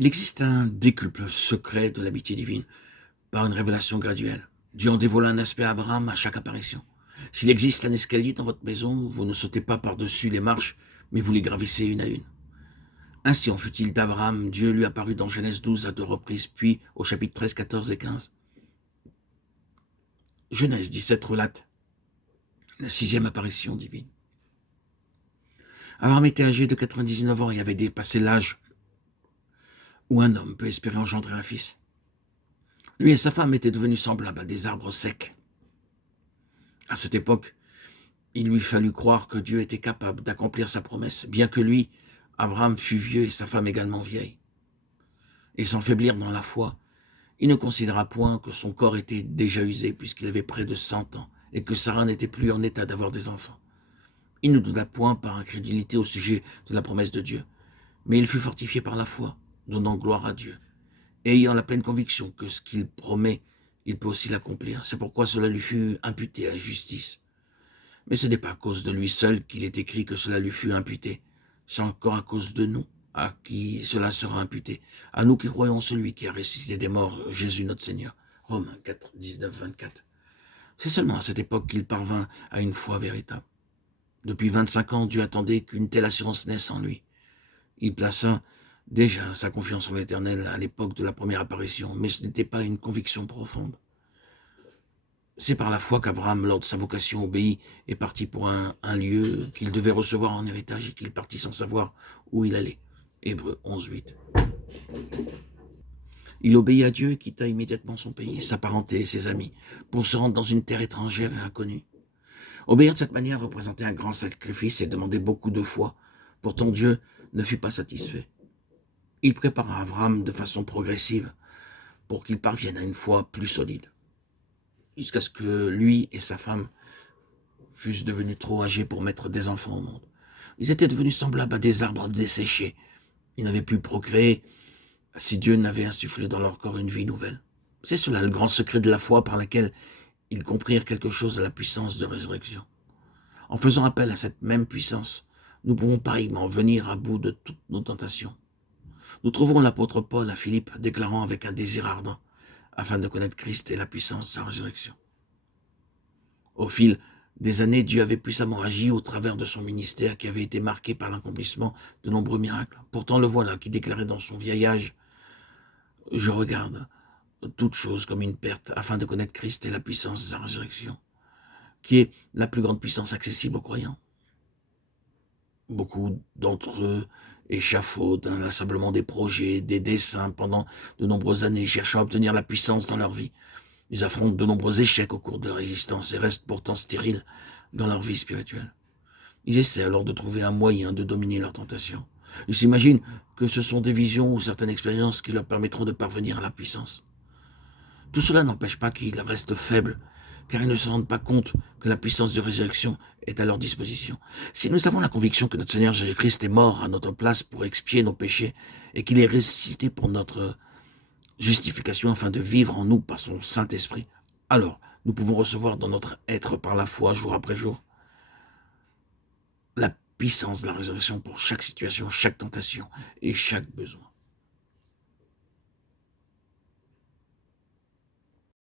Il existe un décuple secret de l'amitié divine par une révélation graduelle. Dieu en dévoile un aspect à Abraham à chaque apparition. S'il existe un escalier dans votre maison, vous ne sautez pas par-dessus les marches, mais vous les gravissez une à une. Ainsi en fut-il d'Abraham, Dieu lui apparut dans Genèse 12 à deux reprises, puis au chapitre 13, 14 et 15. Genèse 17 relate la sixième apparition divine. Abraham était âgé de 99 ans et avait dépassé l'âge où un homme peut espérer engendrer un fils. Lui et sa femme étaient devenus semblables à des arbres secs. À cette époque, il lui fallut croire que Dieu était capable d'accomplir sa promesse, bien que lui, Abraham, fût vieux et sa femme également vieille. Et sans faiblir dans la foi, il ne considéra point que son corps était déjà usé puisqu'il avait près de 100 ans et que Sarah n'était plus en état d'avoir des enfants. Il ne douta point par incrédulité au sujet de la promesse de Dieu, mais il fut fortifié par la foi, donnant gloire à Dieu, et ayant la pleine conviction que ce qu'il promet, il peut aussi l'accomplir. C'est pourquoi cela lui fut imputé à justice. Mais ce n'est pas à cause de lui seul qu'il est écrit que cela lui fut imputé. C'est encore à cause de nous, à qui cela sera imputé. À nous qui croyons en celui qui a ressuscité des morts, Jésus notre Seigneur. Romains 4, 19, 24. C'est seulement à cette époque qu'il parvint à une foi véritable. Depuis 25 ans, Dieu attendait qu'une telle assurance naisse en lui. Il plaça déjà sa confiance en l'Éternel à l'époque de la première apparition, mais ce n'était pas une conviction profonde. C'est par la foi qu'Abraham, lors de sa vocation, obéit et partit pour un lieu qu'il devait recevoir en héritage et qu'il partit sans savoir où il allait. Hébreux 11, 8. Il obéit à Dieu et quitta immédiatement son pays, sa parenté et ses amis, pour se rendre dans une terre étrangère et inconnue. Obéir de cette manière représentait un grand sacrifice et demandait beaucoup de foi. Pourtant Dieu ne fut pas satisfait. Il prépara Abraham de façon progressive pour qu'il parvienne à une foi plus solide, jusqu'à ce que lui et sa femme fussent devenus trop âgés pour mettre des enfants au monde. Ils étaient devenus semblables à des arbres desséchés. Ils n'avaient pu procréer si Dieu n'avait insufflé dans leur corps une vie nouvelle. C'est cela le grand secret de la foi par laquelle ils comprirent quelque chose de la puissance de résurrection. En faisant appel à cette même puissance, nous pouvons pareillement venir à bout de toutes nos tentations. Nous trouvons l'apôtre Paul à Philippe déclarant avec un désir ardent afin de connaître Christ et la puissance de sa résurrection. Au fil des années, Dieu avait puissamment agi au travers de son ministère qui avait été marqué par l'accomplissement de nombreux miracles. Pourtant le voilà qui déclarait dans son vieil âge « Je regarde toute chose comme une perte afin de connaître Christ et la puissance de sa résurrection » qui est la plus grande puissance accessible aux croyants. Beaucoup d'entre eux échafaudent inlassablement des projets, des desseins pendant de nombreuses années, cherchant à obtenir la puissance dans leur vie. Ils affrontent de nombreux échecs au cours de leur existence et restent pourtant stériles dans leur vie spirituelle. Ils essaient alors de trouver un moyen de dominer leurs tentations. Ils s'imaginent que ce sont des visions ou certaines expériences qui leur permettront de parvenir à la puissance. Tout cela n'empêche pas qu'ils restent faibles, car ils ne se rendent pas compte que la puissance de résurrection est à leur disposition. Si nous avons la conviction que notre Seigneur Jésus-Christ est mort à notre place pour expier nos péchés et qu'il est ressuscité pour notre justification afin de vivre en nous par son Saint-Esprit, alors nous pouvons recevoir dans notre être par la foi, jour après jour, la puissance de la résurrection pour chaque situation, chaque tentation et chaque besoin.